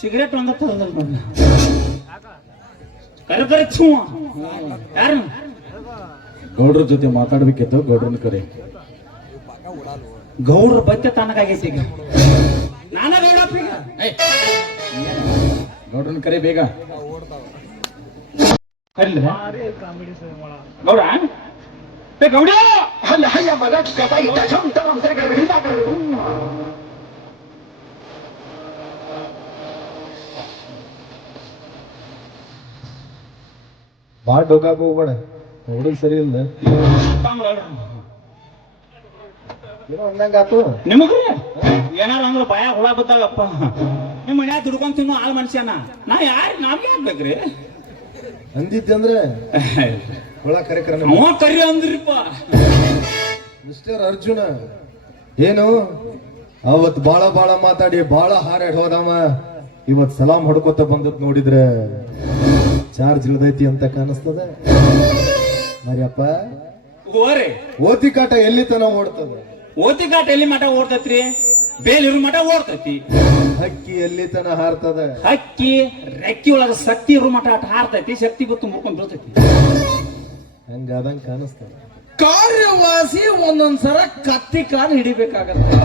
Cigarette ಒಂದ ತರದಲ್ಲ ಬಣ್ಣ ಕರೆ ಛೂ ಯಾರು ಗೌಡ್ರ ಜೊತೆ ಮಾತಾಡ್ಬೇಕಿತ್ತು. ಗೌಡ್ರನ್ನ ಕರೆ. ಗೌಡ್ರ ಬಗ್ಗೆ ತನಗಾಗೈತಿ ಈಗ. ನಾನ ಗೌಡಪ್ಪ ಈಗ. ಗೌಡ್ರನ್ನ ಕರೆ ಬೇಗ. ಕರಿಲ್ಲ ಗೌಡ ಗೌಡ ಬಾಳ್ ಡೋಗಾಗ ಹೋಗ್ಬೇಡ, ಹುಡುಗ ಸರಿ ಇಲ್ಲ. ಏನೋ ಅಂದಂಗಾತು ನಿಮಗ್ರಿ ಏನಾರ ಅಂದ್ರ ಬಾಯ ಹುಳ ಬತ್ತಾಗಪ್ಪ. ನಿಮ್ಮ ಮನ್ಯಾಗ ದುಡ್ಕೊಂಡ್ ತಿನ್ನು ಆಳ್ ಮನುಷ್ಯನ ನಾ ಯಾರು ನಮ್ಗೆ ಆಗ್ಬೇಕ್ರಿ ಅಂದಿದ್ದಂದ್ರೆ ಹುಳ ಕರೆ ಕರೆ ಅವ ಕರಿ ಅಂದ್ರಿಪ್ಪ. ಮಿಸ್ಟರ್ ಅರ್ಜುನ ಏನು ಅವತ್ ಬಾಳ ಮಾತಾಡಿ ಬಾಳ ಹಾರಾಡ್ ಹೋದವ, ಇವತ್ ಸಲಾಂ ಹೊಡ್ಕೊತ ಬಂದದ್ ನೋಡಿದ್ರೆ ಚಾರ್ಜ್ ಇಳ್ದೈತಿ ಅಂತ ಕಾಣಿಸ್ತದ. ಮರಿಯಪ್ಪ ಓರಿ ಓತಿ ಕಾಟ ಎಲ್ಲಿ ತನ ಓಡ್ತದ? ಓತಿ ಘಾಟ್ ಎಲ್ಲಿ ಮಠ ಓಡ್ತೈತ್ರಿ? ಬೇಲಿರು ಮಠ ಓಡ್ತೈತಿ. ಹಕ್ಕಿ ಎಲ್ಲಿ ತನ ಹಾರ್ತದ? ಹಕ್ಕಿ ರೆಕ್ಕಿ ಒಳಗ ಶಕ್ತಿ ಇರೋ ಮಠ ಅಟ್ ಹಾರ್ತೈತಿ, ಶಕ್ತಿ ಗೊತ್ತು ಮುರ್ಕೊಂಡ್ ಬೀಳ್ತೈತಿ. ಹಂಗಾದಂಗ ಕಾಣಿಸ್ತದ. ಕಾರ್ಯವಾಸಿ ಒಂದೊಂದ್ಸರ ಕತ್ತಿ ಕಾಲ್ ಹಿಡಿಬೇಕಾಗತ್ತೆ.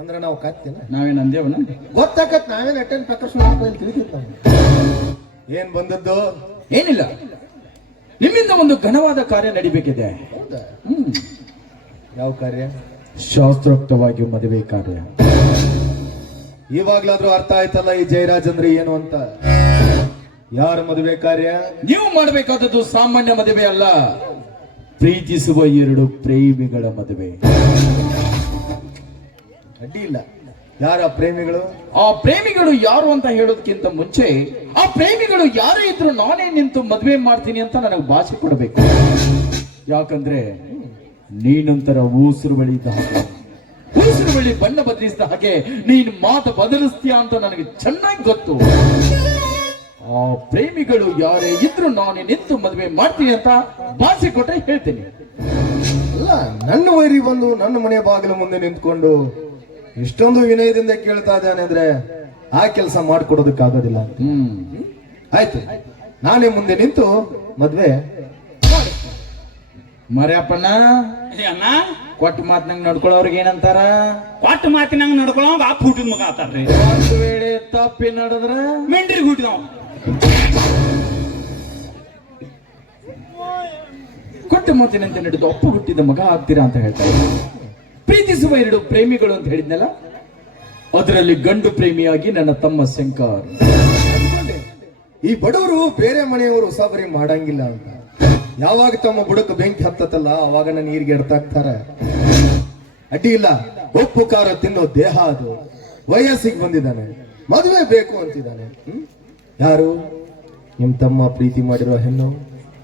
ಅಂದ್ರೆ ನಾವು ಕತ್ತಿನ ನಾವೇನ್ ಅಂದೇವನ ಗೊತ್ತಾಕತ್, ನಾವೇನ್ ಅಟೆಂಡ್ ಪ್ರಕಾಶ್ ತಿಳಿದಿಲ್ಲ. ಏನ್ ಬಂದದ್ದು? ಏನಿಲ್ಲ, ನಿಮ್ಮಿಂದ ಒಂದು ಘನವಾದ ಕಾರ್ಯ ನಡಿಬೇಕಿದೆ. ಯಾವ ಕಾರ್ಯ? ಶಾಸ್ತ್ರೋಕ್ತವಾಗಿ ಮದುವೆ ಕಾರ್ಯ. ಇವಾಗ್ಲಾದ್ರೂ ಅರ್ಥ ಆಯ್ತಲ್ಲ ಈ ಜಯರಾಜ್ ಅಂದ್ರೆ ಏನು ಅಂತ. ಯಾರ ಮದುವೆ ಕಾರ್ಯ? ನೀವು ಮಾಡಬೇಕಾದದ್ದು ಸಾಮಾನ್ಯ ಮದುವೆ ಅಲ್ಲ, ಪ್ರೀತಿಸುವ ಎರಡು ಪ್ರೇಮಿಗಳ ಮದುವೆ. ಅಡ್ಡಿ ಇಲ್ಲ. ಯಾರ ಪ್ರೇಮಿಗಳು? ಆ ಪ್ರೇಮಿಗಳು ಯಾರು ಅಂತ ಹೇಳೋದಕ್ಕಿಂತ ಮುಂಚೆ ಆ ಪ್ರೇಮಿಗಳು ಯಾರೇ ಇದ್ರು ನಾನೇ ನಿಂತು ಮದುವೆ ಮಾಡ್ತೀನಿ ಅಂತ ನನಗೆ ಭಾಷೆ ಕೊಡಬೇಕು. ಯಾಕಂದ್ರೆ ನೀನೊಂಥರ ಊಸುರು ಬಳಿ ಇದ್ದ ಹಾಗೆ, ಊಸುರು ಬಳಿ ಬಣ್ಣ ಬದಲಿಸಿದ ಹಾಗೆ ನೀನ್ ಮಾತು ಬದಲಿಸ್ತೀಯ ಅಂತ ನನಗೆ ಚೆನ್ನಾಗಿ ಗೊತ್ತು. ಆ ಪ್ರೇಮಿಗಳು ಯಾರೇ ಇದ್ರು ನಾನೇ ನಿಂತು ಮದುವೆ ಮಾಡ್ತೀನಿ ಅಂತ ಭಾಷೆ ಕೊಟ್ಟರೆ ಹೇಳ್ತೀನಿ. ಅಲ್ಲ, ನನ್ನ ವೈರಿ ಬಂದು ನನ್ನ ಮನೆಯ ಬಾಗಿಲು ಮುಂದೆ ನಿಂತ್ಕೊಂಡು ಇಷ್ಟೊಂದು ವಿನಯದಿಂದ ಕೇಳ್ತಾ ಇದ್ದಾನೆ ಅಂದ್ರೆ ಆ ಕೆಲಸ ಮಾಡ್ಕೊಡೋದಕ್ಕಾಗೋದಿಲ್ಲ. ಆಯ್ತು, ನಾನೇ ಮುಂದೆ ನಿಂತು ಮದ್ವೆ ಮರ್ಯಪ್ಪಣ್ಣ. ಕೊಟ್ಟ ಮಾತಿನಂಗ್ ನಡ್ಕೊಳ್ಳೋರ್ಗೆ ಏನಂತಾರ? ಕೊಟ್ಟ ಮಾತಿನಂಗ್ ನಡ್ಕೊಳ್ಳೋ ಆ ಫೂಟಿನ ಮಗ ಆತಾರ್ರಿ. ಒಂದು ವೇಳೆ ತಪ್ಪಿ ನಡೆದ್ರ ಮೆಂಡ್ರಿಗೆ ಹುಟ್ಟಿದವ. ಕೊಟ್ಟ ಮಾತಿನಂತೆ ನಡೆದು ಅಪ್ಪು ಹುಟ್ಟಿದ ಮಗ ಆಗ್ತೀರಾ ಅಂತ ಹೇಳ್ತಾರೆ. ಪ್ರೀತಿಸುವ ಎರಡು ಪ್ರೇಮಿಗಳು ಅಂತ ಹೇಳಿದ್ನಲ್ಲ, ಅದರಲ್ಲಿ ಗಂಡು ಪ್ರೇಮಿಯಾಗಿ ನನ್ನ ತಮ್ಮ ಶಂಕರ್. ಈ ಬಡವರು ಬೇರೆ ಮನೆಯವರು ಉಸಾಬರಿ ಮಾಡಂಗಿಲ್ಲ ಅಂತ. ಯಾವಾಗ ತಮ್ಮ ಬುಡಕ ಬೆಂಕಿ ಹತ್ತತ್ತಲ್ಲ ಅವಾಗ ನನ್ನ ನೀರಿಗೆ ಎಡ್ತಾಕ್ತಾರ. ಅಡ್ಡಿ ಇಲ್ಲ, ಉಪ್ಪು ಖಾರ ತಿನ್ನೋ ದೇಹ ಅದು. ವಯಸ್ಸಿಗೆ ಬಂದಿದ್ದಾನೆ, ಮದುವೆ ಬೇಕು ಅಂತಿದ್ದಾನೆ. ಯಾರು? ನಿಮ್ ತಮ್ಮ ಪ್ರೀತಿ ಮಾಡಿರೋ ಹೆಣ್ಣು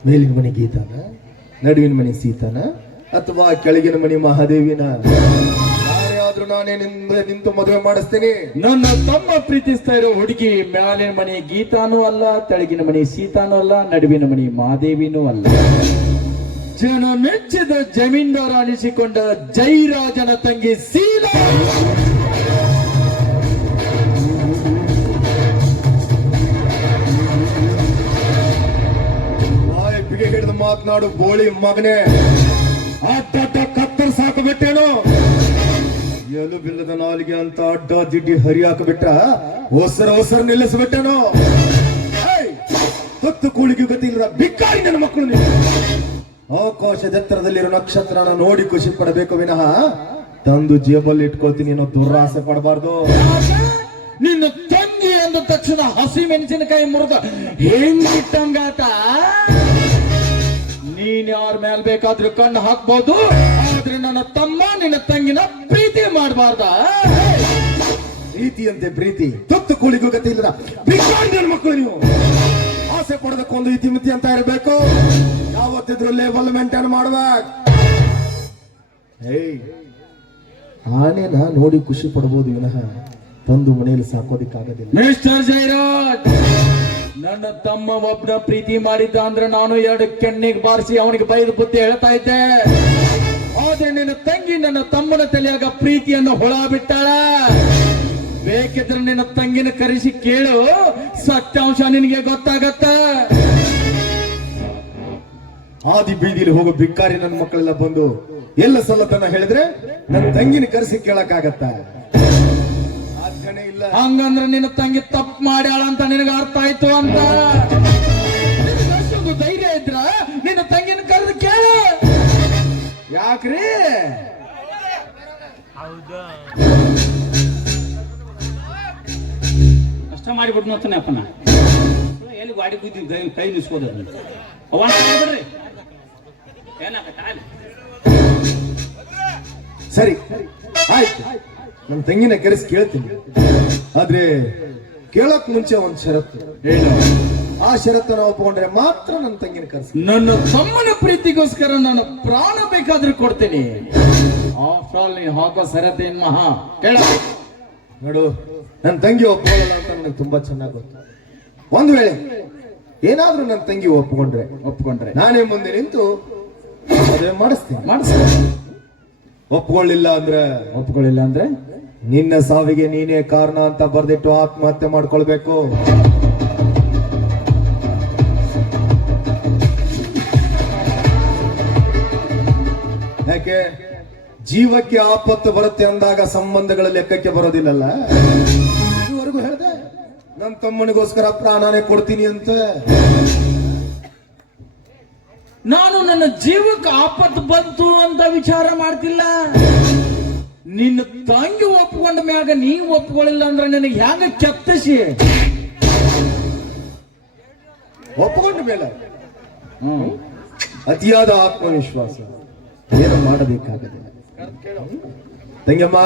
ಮೇಲಿನ ಮನೆ ಗೀತಾನ, ನಡುವಿನ ಮನೆ ಸೀತಾನ, ಅಥವಾ ಕೆಳಗಿನ ಮನೆ ಮಹಾದೇವಿನ? ಯಾರಾದ್ರೂ ನಾನೇ ನಿಂತು ಮದುವೆ ಮಾಡಿಸ್ತೇನೆ. ನನ್ನ ತಮ್ಮ ಪ್ರೀತಿಸ್ತಾ ಇರೋ ಹುಡುಗಿ ಮ್ಯಾಲಿನ ಮನೆ ಗೀತಾನೂ ಅಲ್ಲ, ತೆಳಗಿನ ಮನೆ ಸೀತಾನೂ ಅಲ್ಲ, ನಡುವಿನ ಮನೆ ಮಹಾದೇವಿನೂ ಅಲ್ಲ. ಜನ ಮೆಚ್ಚಿದ ಜಮೀನ್ದಾರ ಅನಿಸಿಕೊಂಡ ಜೈರಾಜನ ತಂಗಿ ಸೀಲಾ. ಬಿಗೆ ಹಿಡಿದು ಮಾತನಾಡು ಬೋಳಿ ಮಗನೇ. ಅಡ್ಡ ಕತ್ತರ್ ಸಾಕಬಿಟ್ಟೇನು? ಎಲುಬಿಲ್ಲದ ನಾಲಿಗೆ ಅಂತ ಅಡ್ಡ ದಿಡ್ಡಿ ಹರಿ ಹಾಕಬಿಟ್ಟ ಹೊಸರ ನಿಲ್ಲಿಸ್ಬಿಟ್ಟೇನು? ಹೊತ್ತು ಕೂಳಿಗೆ ಗತಿ ಇಲ್ಲದ ಬಿಕ್ಕಾರಿ ನನ್ನ ಮಕ್ಕಳು ನೀವು. ಆಕಾಶದ ಎತ್ತರದಲ್ಲಿರೋ ನಕ್ಷತ್ರನ ನೋಡಿ ಖುಷಿ ಪಡಬೇಕು ವಿನಃ ತಂದು ಜೇಬಲ್ಲಿ ಇಟ್ಕೊಳ್ತೀನಿ ಅನ್ನೋ ದುರಾಸೆ ಪಡಬಾರ್ದು. ನಿನ್ನ ತಂಗಿ ಅಂದ ತಕ್ಷಣ ಹಸಿ ಮೆಣಸಿನಕಾಯಿ ಮುರಿದ ಹೆಂಗಿಟ್ಟಂಗಾತ. ನೀನ್ ಯಾರ ಮೇಲೆ ಬೇಕಾದ್ರೂ ಕಣ್ಣು ಹಾಕ್ಬಹುದು, ಆದ್ರೆ ನನ್ನ ತಮ್ಮ ನಿನ್ನ ತಂಗಿನ ಪ್ರೀತಿ ಮಾಡಬಾರ್ದ? ಪ್ರೀತಿಯಂತೆ ಪ್ರೀತಿ, ತುತ್ತು ಕೂಳಿಗೂ ಗತಿ ಇಲ್ಲದ ಬಿಕ್ಕಾರಿ ನನ್ನ ಮಕ್ಕಳು ನೀವು. ಆಸೆ ಪಡೆದಕ್ಕೊಂದು ಇತಿಮಿತಿ ಅಂತ ಇರಬೇಕು. ಯಾವತ್ತಿದ್ರು ಲೆವೆಲ್ ಮೇಂಟೈನ್ ಮಾಡ್ಬೇಕು. ಆನೆನ ನೋಡಿ ಖುಷಿ ಪಡಬಹುದು ವಿನಃ ತಂದು ಮನೆಯಲ್ಲಿ ಸಾಕೋದಿಕ್ಕಾಗೋದಿಲ್ಲ. ಮಿಸ್ಟರ್ ಜಯರಾಜ್, ನನ್ನ ತಮ್ಮ ಒಬ್ಬನ ಪ್ರೀತಿ ಮಾಡಿದ್ದ ಅಂದ್ರೆ ನಾನು ಎರಡು ಕೆಣ್ಣಿಗೆ ಬಾರಿಸಿ ಅವನಿಗೆ ಬೈದು ಬುದ್ಧಿ ಹೇಳ್ತಾ ಇದ್ದೆ. ಆದ್ರೆ ನಿನ್ನ ತಂಗಿ ನನ್ನ ತಮ್ಮನ ತಲೆಯಾಗ ಪ್ರೀತಿಯನ್ನು ಹೊಳ ಬಿಟ್ಟಾಳ. ಬೇಕಿದ್ರೆ ನಿನ್ನ ತಂಗಿನ ಕರೆಸಿ ಕೇಳು, ಸತ್ಯಾಂಶ ನಿನಗೆ ಗೊತ್ತಾಗತ್ತ. ಆದಿ ಬೀದಿಲಿ ಹೋಗೋ ಭಿಕಾರಿ ನನ್ನ ಮಕ್ಕಳೆಲ್ಲ ಬಂದು ಎಲ್ಲ ಸಲ್ಲತನ ಹೇಳಿದ್ರೆ ನನ್ನ ತಂಗಿನ ಕರೆಸಿ ಕೇಳಕ್ಕಾಗತ್ತ? ಸಾಧ್ಯನೇ ಇಲ್ಲ. ಹಂಗಂದ್ರೆ ನಿನ್ನ ತಂಗಿ ತಪ್ಪು ಮಾಡ್ಯಾಳ ಅಂತ ನಿನಗೆ ಅರ್ಥ ಆಯ್ತು ಅಂತ. ನಿನಗೆ ಅಷ್ಟೊಂದು ಧೈರ್ಯ ಇದ್ರ ನಿನ್ನ ತಂಗಿನ ಕರೆದು ಕೇಳು. ಯಾಕ್ರಿ? ಕಷ್ಟ ಮಾಡಿಬಿಟ್ಟು ಅಂತಾನೆ ಅಪ್ಪನ ಎಲ್ಲಿ ಗಾಡಿ ಕೂತಿದ್ವಿ ಕೈ ನಿಸ್ಕೋದ ಬಿಡ್ರಿ ಸರಿ ಆಯ್ತು, ನನ್ನ ತಂಗಿನ ಕರೆಸಿ ಕೇಳ್ತೀನಿ. ಆದ್ರೆ ಕೇಳಕ್ ಮುಂಚೆ ಒಂದ್ ಷರತ್ತು. ಏನು? ಆ ಷರತ್ತನ್ನ ಒಪ್ಪಿಕೊಂಡ್ರೆ ಮಾತ್ರ ನನ್ನ ತಂಗಿನ ಕರೆಸಿ. ನನ್ನ ತಮ್ಮನ ಪ್ರೀತಿಗೋಸ್ಕರ ನಾನು ಪ್ರಾಣ ಬೇಕಾದ್ರೂ ಕೊಡ್ತೀನಿ. ಆಫ್ಟರ್ ಆಲ್ ನೀನು ಹಾಕೋ ಸರತೆ ಮಹಾ ಕೇಳ. ನೋಡು, ನನ್ನ ತಂಗಿ ಒಪ್ಕೊಳ್ಳಲ್ಲ ಅಂತ ನನಗೆ ತುಂಬಾ ಚೆನ್ನಾಗಿ ಗೊತ್ತು. ಒಂದ್ ವೇಳೆ ಏನಾದ್ರೂ ನನ್ನ ತಂಗಿ ಒಪ್ಪಿಕೊಂಡ್ರೆ ನಾನೇ ಮುಂದೆ ನಿಂತು ಮದುವೆ ಮಾಡಿಸ್ತೀನಿ. ಒಪ್ಕೊಳ್ಳಿಲ್ಲ ಅಂದ್ರೆ ನಿನ್ನ ಸಾವಿಗೆ ನೀನೇ ಕಾರಣ ಅಂತ ಬರ್ದಿಟ್ಟು ಆತ್ಮಹತ್ಯೆ ಮಾಡ್ಕೊಳ್ಬೇಕು. ಯಾಕೆ? ಜೀವಕ್ಕೆ ಆಪತ್ತು ಬರುತ್ತೆ ಅಂದಾಗ ಸಂಬಂಧಗಳ ಲೆಕ್ಕಕ್ಕೆ ಬರೋದಿಲ್ಲಲ್ಲ. ಇದುವರೆಗೂ ಹೇಳ್ದೆ ನನ್ನ ತಮ್ಮನಿಗೋಸ್ಕರ ಪ್ರಾಣನೇ ಕೊಡ್ತೀನಿ ಅಂತ. ನಾನು ನನ್ನ ಜೀವಕ್ಕೆ ಆಪತ್ತು ಬಂತು ಅಂತ ವಿಚಾರ ಮಾಡ್ತಿಲ್ಲ. ನಿನ್ನ ತಂಗಿ ಒಪ್ಕೊಂಡ ಮ್ಯಾಗ ನೀ ಒಪ್ಕೊಳ್ಳಿಲ್ಲ ಅಂದ್ರೆ ನಿನಗೆ ಹ್ಯಾಂಗ ಕೆತ್ತಸಿ? ಒಪ್ಕೊಂಡ ಮೇಲೆ ಅತಿಯಾದ ಆತ್ಮವಿಶ್ವಾಸ ಏನು ಮಾಡಬೇಕಾಗಲಿಲ್ಲ. ತಂಗಮ್ಮ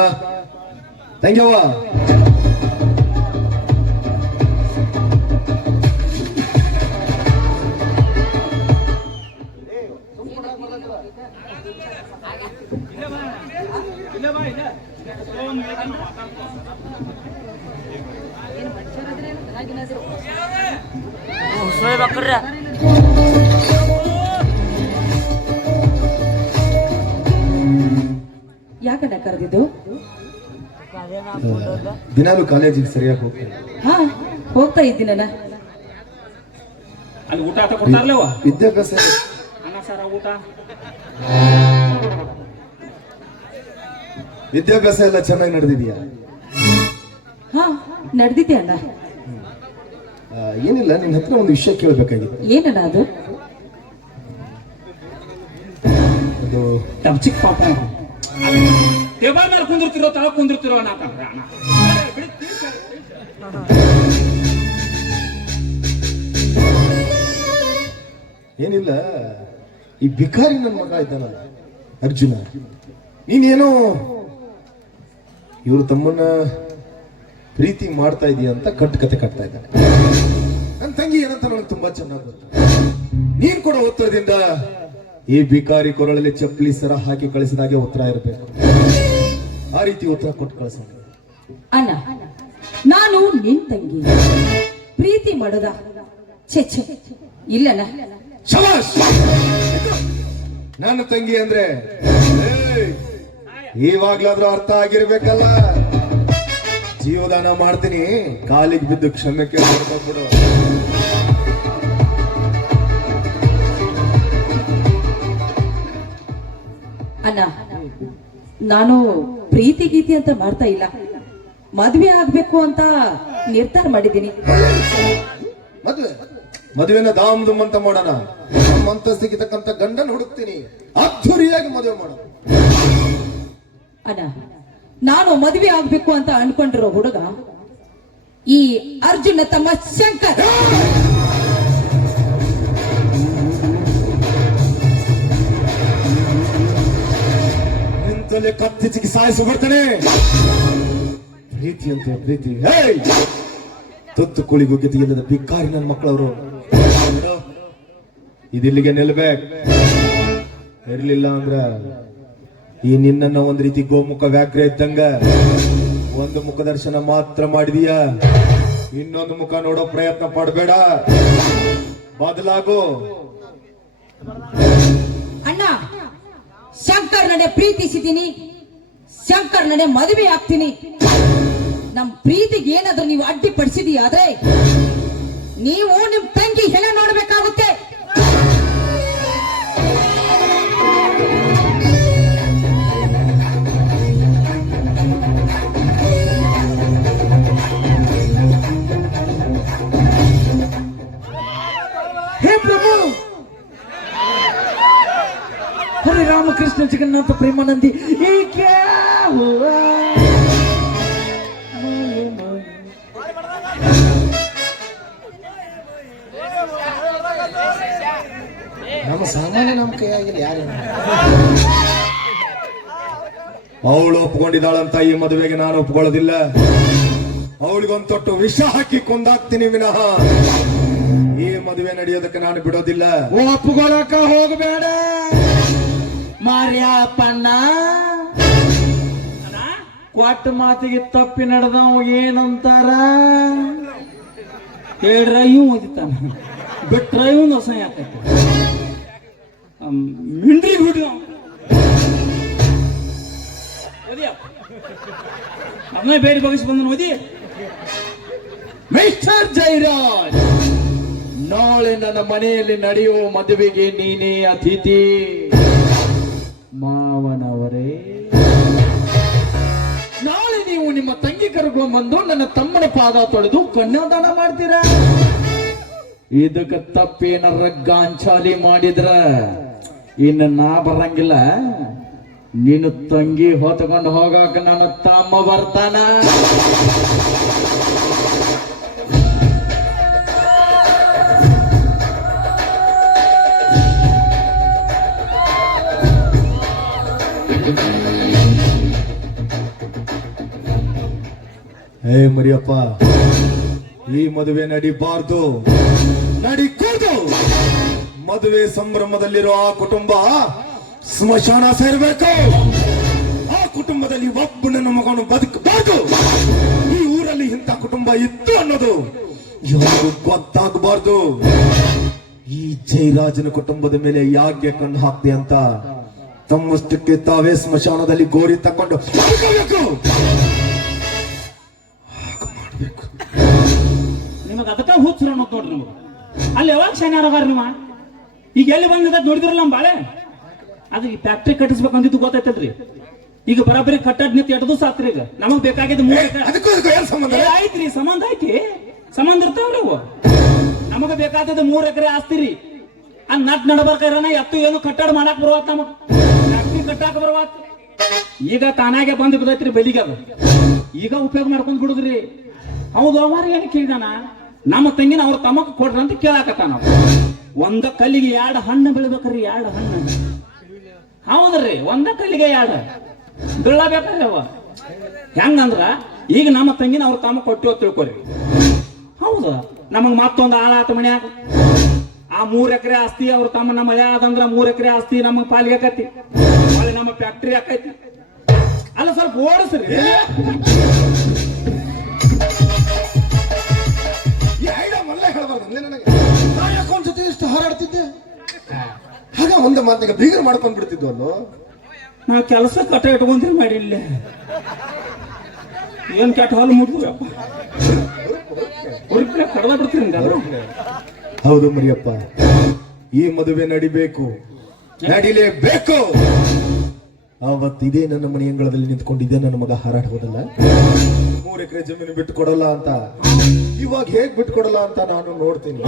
ಯಾಕಣ್ಣ ಕರೆದಿದ್ದು? ದಿನಾಲು ಕಾಲೇಜಿಗೆ ಸರಿಯಾಗಿ ಹೋಗ್ತೀನಿ. ಹಾ, ಹೋಗ್ತಾ ಇದ್ದೀನಣ್ಣ. ಅಲ್ಲಿ ಊಟ ಕೊಡ್ತಾರಲ್ಲವ ವಿದ್ಯಾಭ್ಯಾಸ ಅನ್ನ ಸಾರ ಊಟ ವಿದ್ಯಾಭ್ಯಾಸ ಎಲ್ಲ ಚೆನ್ನಾಗಿ ನಡೆದಿದೆಯಾ? ಹಾ, ನಡೆದಿದ್ದೆ ಅಣ್ಣ. ಏನಿಲ್ಲ, ನಿನ್ನ ಹತ್ರ ಒಂದು ವಿಷಯ ಕೇಳಬೇಕಾಗಿತ್ತು. ಏನಣ್ಣ ಅದು? ಅದು ಚಿಕ್ಕ ಪಾಪ ಟೇಬಲ್ ಮೇಲೆ ಕುಂದಿರ್ತಿರೋ ಅಣ್ಣ. ಏನಿಲ್ಲ, ಈ ಭಿಕಾರಿ ನನ್ನ ಮಗ ಇದ್ದಾನಲ್ಲ ಅರ್ಜುನ, ನೀನೇನೋ ಇವ್ರ ತಮ್ಮನ್ನ ಪ್ರೀತಿ ಮಾಡ್ತಾ ಇದೀಯ ಅಂತ ಕತೆ ಕಟ್ತಾ ಇದ್ದಾನೆ. ನನ್ನ ತಂಗಿ ಏನಂತ ನನಗೆ ತುಂಬಾ ಚೆನ್ನಾಗಿ ಗೊತ್ತು. ನೀನ್ ಕೊಡೋ ಉತ್ತರದಿಂದ ಈ ಭಿಕಾರಿ ಕೊರಳಲ್ಲಿ ಚಪ್ಪಲಿ ಸರ ಹಾಕಿ ಕಳಿಸಿದಾಗೆ ಉತ್ತರ ಇರಬೇಕು. ಆ ರೀತಿ ಉತ್ತರ ಕೊಟ್ಟು ಕಳಿಸ. ಅಣ್ಣ, ನಾನು ನಿನ್ ತಂಗಿ ಪ್ರೀತಿ ಮಾಡೋದ? ಛೆ, ಇಲ್ಲಣ್ಣ. ಶಬಾಷ್! ನನ್ನ ತಂಗಿ ಅಂದ್ರೆ ಇವಾಗ್ಲಾದ್ರೂ ಅರ್ಥ ಆಗಿರ್ಬೇಕಲ್ಲ. ಜೀವದಾನ ಮಾಡ್ತೀನಿ, ಕಾಲಿಗೆ ಬಿದ್ದು ಕ್ಷಮಕ್ಕೆ ಬಿಡು. ಅಣ್ಣ, ನಾನು ಪ್ರೀತಿ ಗೀತಿ ಅಂತ ಮಾಡ್ತಾ ಇಲ್ಲ. ಮದ್ವೆ ಆಗ್ಬೇಕು ಅಂತ ನಿರ್ಧಾರ ಮಾಡಿದ್ದೀನಿ. ಮದುವೆನ ದಾಮ್ ದುಮ್ ಅಂತ ಮಾಡೋಣ. ನಮ್ಮಂತ ಸಿಗತಕ್ಕಂತ ಗಂಡನ ಹುಡುಕ್ತೀನಿ, ಅದ್ಧೂರಿಯಾಗಿ ಮದುವೆ ಮಾಡೋಣ. ಅಣ್ಣ, ನಾನು ಮದುವೆ ಆಗ್ಬೇಕು ಅಂತ ಅನ್ಕೊಂಡಿರೋ ಹುಡುಗ ಈ ಅರ್ಜುನ ತಮ್ಮ ಶಂಕರ್. ನಿಂತಲ್ಲೇ ಕತ್ತಿಚಿಗೆ ಸಾಯಿಸಿ ಬರ್ತಾನೆ. ಪ್ರೀತಿ ಅಂತ ಪ್ರೀತಿ, ತುತ್ತು ಕುಳಿಗೂ ಗೆತಿ ಇಲ್ಲದ ಭಿಕಾರಿ ನನ್ನ ಮಕ್ಕಳವರು. ಇದಿಲ್ಲಿಗೆ ನಿಲ್ಬೇಕು. ಇರ್ಲಿಲ್ಲ ಅಂದ್ರ ಈ ನಿನ್ನನ್ನ ಒಂದ್ ರೀತಿ ಗೋಮುಖ ವ್ಯಾಘ್ರ ಇದ್ದಂಗ ಒಂದು ಮುಖ ದರ್ಶನ ಮಾತ್ರ ಮಾಡಿದೀಯ, ಇನ್ನೊಂದು ಮುಖ ನೋಡೋ ಪ್ರಯತ್ನ ಪಡಬೇಡ. ಬದಲಾಗು. ಅಣ್ಣ, ಶಂಕರ್ ನಡೆ ಪ್ರೀತಿಸಿದ್ದೀನಿ, ಶಂಕರ್ ನಡೆ ಮದುವೆ ಆಗ್ತೀನಿ. ನಮ್ ಪ್ರೀತಿಗೆ ಏನಾದ್ರೂ ನೀವು ಅಡ್ಡಿಪಡಿಸಿದೀಯಾದ್ರೆ ನೀವು ನಿಮ್ ತಂಗಿ ಹೆಣ ನೋಡ್ಬೇಕಾಗುತ್ತೆ. ಹೇ ಪ್ರಭು, ಹರೇ ರಾಮಕೃಷ್ಣ ಜಗನ್ನಾಥ ಪ್ರೇಮಾನಂದಿ ಈ ಕ್ಯಾ ಹುವಾ? ನಮ್ಮ ಸಾಮಾನ್ಯ ನಮ್ಮ ಕೈಯಾಗಿಲ್ಲ ಯಾರೇನು. ಅವಳು ಒಪ್ಕೊಂಡಿದ್ದಾಳಂತ ಈ ಮದುವೆಗೆ ನಾನು ಒಪ್ಕೊಳ್ಳೋದಿಲ್ಲ. ಅವಳಿಗೊಂದು ತೊಟ್ಟು ವಿಷ ಹಾಕಿ ಕೊಂದಾಕ್ತೀನಿ ವಿನಃ ಈ ಮದುವೆ ನಡೆಯೋದಕ್ಕೆ ನಾನು ಬಿಡೋದಿಲ್ಲ. ಒಪ್ಕೊಳಕ ಹೋಗಬೇಡ ಮಾರ್ಯಾಪಣ್ಣ. ಕೊಟ್ಟ ಮಾತಿಗೆ ತಪ್ಪಿ ನಡೆದವ ಏನಂತಾರ? ಹೇಳ್ರ ಇವ್ ಓದಿತಾನ, ಬಿಟ್ರ ಇವ್ ಹೊಸ ಯಾಕೈತಿ ಮಿಂಡ್ರಿ ಹುಡುಗ ಅದನ್ನ ಬೇಡಿ ಬಗ್ಗಿಸಿ ಬಂದನು ಓದಿ. ಮಿಸ್ಟರ್ ಜೈರಾಜ್, ನಾಳೆ ನನ್ನ ಮನೆಯಲ್ಲಿ ನಡೆಯುವ ಮದುವೆಗೆ ನೀನೇ ಅತಿಥಿ. ಮಾವನವರೇ, ನಾಳೆ ನೀವು ನಿಮ್ಮ ತಂಗಿ ಕರ್ಕೊಂಡ್ಬಂದು ನನ್ನ ತಮ್ಮನ ಪಾದ ತೊಳೆದು ಕನ್ಯಾದಾನ ಮಾಡ್ತೀರಾ? ಇದಕ್ಕೆ ತಪ್ಪೇನಾರ ಗಾಂಚಾಲಿ ಮಾಡಿದ್ರ ಇನ್ನು ನಾ ಬರಂಗಿಲ್ಲ. ನೀನು ತಂಗಿ ಹೊತ್ಕೊಂಡು ಹೋಗಾಕ ನನ್ನ ತಮ್ಮ ಬರ್ತಾನ. ಹೇ ಮರಿಯಪ್ಪ, ಈ ಮದುವೆ ನಡಿಬಾರ್ದು, ನಡಿಕೂಡ್ದು. ಮದುವೆ ಸಂಭ್ರಮದಲ್ಲಿರೋ ಆ ಕುಟುಂಬ ಸ್ಮಶಾನ ಸೇರ್ಬೇಕು. ಆ ಕುಟುಂಬದಲ್ಲಿ ಒಬ್ಬನನ್ನ ಮಗನು ಬದುಕಬಾರ್ದು. ಈ ಊರಲ್ಲಿ ಇಂಥ ಕುಟುಂಬ ಇತ್ತು ಅನ್ನೋದು ಯಾರಿಗೂ ಗೊತ್ತಾಗಬಾರ್ದು. ಈ ಜಯರಾಜನ ಕುಟುಂಬದ ಮೇಲೆ ಯಾಕೆ ಕಣ್ಣು ಹಾಕ್ದೆ ಅಂತ ತಮ್ಮಷ್ಟಕ್ಕೆ ತಾವೇ ಸ್ಮಶಾನದಲ್ಲಿ ಗೋರಿ ತಕೊಂಡು ಬದುಕಬೇಕು. ನಿಮಗ ಅದಕ್ಕ ಹುಚ್ಚರು ಅನ್ನೋದು ನೋಡ್ರಿ. ನಿಮಗ ಅಲ್ಲಿ ಯಾವಾಗ ಶನಿವಾರ ನಿಮ್ಮ ಈಗ ಎಲ್ಲಿ ಬಂದಿದ್ದ ನೋಡಿದ್ರಲ್ಲ ನಮ್ಮ ಬಾಳೆ. ಅದು ಈ ಫ್ಯಾಕ್ಟ್ರಿ ಕಟ್ಟಿಸ್ಬೇಕು ಅಂದಿದ್ದು ಗೊತ್ತೈತಲ್ರಿ. ಈಗ ಬರಾಬರಿ ಕಟ್ಟಾಡ್ ನಿಂತು 2 ದಿವಸ ಆತ್ರಿ. ಈಗ ನಮಗ್ ಬೇಕಾಗಿದ್ದು 3 ಎಕರೆ ಆಯ್ತ್ರಿ. ಸಂಬಂಧ ಐತಿ, ಸಂಬಂಧ ಇರ್ತಾವ್ರಿ ಅವು. ನಮಗ ಬೇಕಾದದ್ದು 3 ಎಕರೆ ಆಸ್ತಿ ರೀ. ಆ ನಟ್ ನಡಬರ್ಕಾರನ ಎತ್ತು ಏನು ಕಟ್ಟಾಡ್ ಮಾಡಾಕ್ ಬರುವತ್, ನಮಗ್ ಫ್ಯಾಕ್ಟ್ರಿ ಕಟ್ಟಾಕ ಬರುವತ್. ಈಗ ತಾನಾಗೆ ಬಂದು ಬಿದ್ದೈತ್ರಿ ಬಲಿಗೆ. ಅದು ಈಗ ಉಪಯೋಗ ಮಾಡ್ಕೊಂಡ್ ಬಿಡುದ್ರಿ. ಹೌದು, ಅವಾರ ಏನು ಕೇಳಿದಾನ, ನಮ್ಮ ತಂಗಿನ ಅವ್ರ ತಮ್ಮಕ್ ಕೊಡ್ರಿ ಅಂತ ಕೇಳಾಕತ್ತ. ನಾವು ಒಂದ ಕಲ್ಲಿಗೆ 2 ಹಣ್ಣು ಬೆಳಿಬೇಕ್ರಿ. 2 ಹಣ್ಣು ಹೌದ್ರಿ, ಒಂದ ಕಲ್ಲಿಗೆ 2 ಬೀಳಬೇಕ್ರಿ. ಅವ ಹೆಂಗಂದ್ರ ಈಗ ನಮ್ಮ ತಂಗಿನ ಅವ್ರ ತಮ್ಮ ಕೊಟ್ಟಿವ ತಿಳ್ಕೊರಿ. ಹೌದು, ನಮಗ್ ಮತ್ತೊಂದು ಆತ ಮನ್ಯಾಗ ಆ 3 ಎಕರೆ ಆಸ್ತಿ ಅವ್ರ ತಮ್ಮ ನಮ್ಮ ಮಳೆ ಆದಂದ್ರ 3 ಎಕರೆ ಆಸ್ತಿ ನಮಗ್ ಪಾಲಿಗೆ ಆಕತಿ. ಅಲ್ಲಿ ನಮ್ಮ ಫ್ಯಾಕ್ಟ್ರಿ ಆಕೈತಿ. ಅಲ್ಲ ಸ್ವಲ್ಪ ಓಡಿಸ್ರಿ. ಜೊತೆ ಎಷ್ಟು ಹಾರಾಡ್ತಿದ್ದೆ, ಹಾಗ ಒಂದ ಮಾತಿಗೆ ಬೀಗರ್ ಮಾಡ್ಕೊಂಡ್ ಬಿಡ್ತಿದ್ವು ಅಲ್ಲೋ. ನಾವು ಕೆಲಸ ಕಟ್ಟ ಇಟ್ಕೊಂತೀವಿ ಮಾಡಿಲ್ಲ. ಏನ್ ಕೆಟ್ಟ ಹಾಲು ಮುಟ್ತೀವಪ್ಪ, ಕಡ್ದ ಬಿಡ್ತೀರಿ. ಹೌದು ಮರಿಯಪ್ಪ, ಈ ಮದುವೆ ನಡಿಬೇಕು, ನಡಿಲೇಬೇಕು. ಅವತ್ತಿದೇ ನನ್ನ ಮನೆ ಅಂಗಳದಲ್ಲಿ ನಿಂತ್ಕೊಂಡಿದ್ದೆ ನನ್ನ ಮಗ ಹಾರಾಟ ಹೋದಲ್ಲ. 3 ಎಕರೆ ಜಮೀನು ಬಿಟ್ಟು ಕೊಡಲ್ಲ ಅಂತ, ಇವಾಗ ಹೇಗ್ ಬಿಟ್ಟು ಕೊಡಲ್ಲ ಅಂತ ನಾನು ನೋಡ್ತೀನಿ.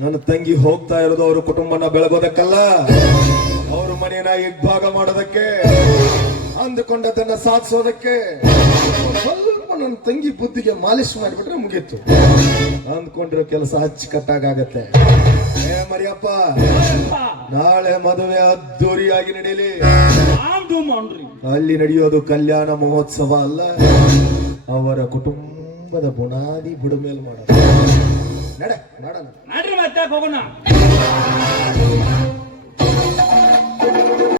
ನನ್ನ ತಂಗಿ ಹೋಗ್ತಾ ಇರೋದು ಅವ್ರ ಕುಟುಂಬನ ಬೆಳಗೋದಕ್ಕಲ್ಲ, ಅವ್ರ ಮನೆಯನ್ನ ಇಬ್ಬಾಗ ಮಾಡೋದಕ್ಕೆ, ಅಂದುಕೊಂಡದನ್ನ ಸಾಧಿಸೋದಕ್ಕೆ. ಸ್ವಲ್ಪ ನನ್ನ ತಂಗಿ ಬುದ್ಧಿಗೆ ಮಾಲಿಶ್ ಮಾಡಿಬಿಟ್ರೆ ಮುಗೀತು. ಅಂದ್ಕೊಂಡಿರೋ ಕೆಲಸ ಅಚ್ಚುಕಟ್ಟಾಗತ್ತೆ. ಮರಿಯಪ್ಪ, ನಾಳೆ ಮದುವೆ ಅದ್ದೂರಿಯಾಗಿ ನಡೆಯಲಿ. ಅಲ್ಲಿ ನಡೆಯೋದು ಕಲ್ಯಾಣ ಮಹೋತ್ಸವ ಅಲ್ಲ, ಅವರ ಕುಟುಂಬದ ಬುನಾದಿ ಬುಡಮೇಲೆ ಮಾಡೋದು. ನಡೆ ಮಾಡೋಣ, ನಡ್ರಿ ಮತ್ತೆ ಹೋಗೋಣ.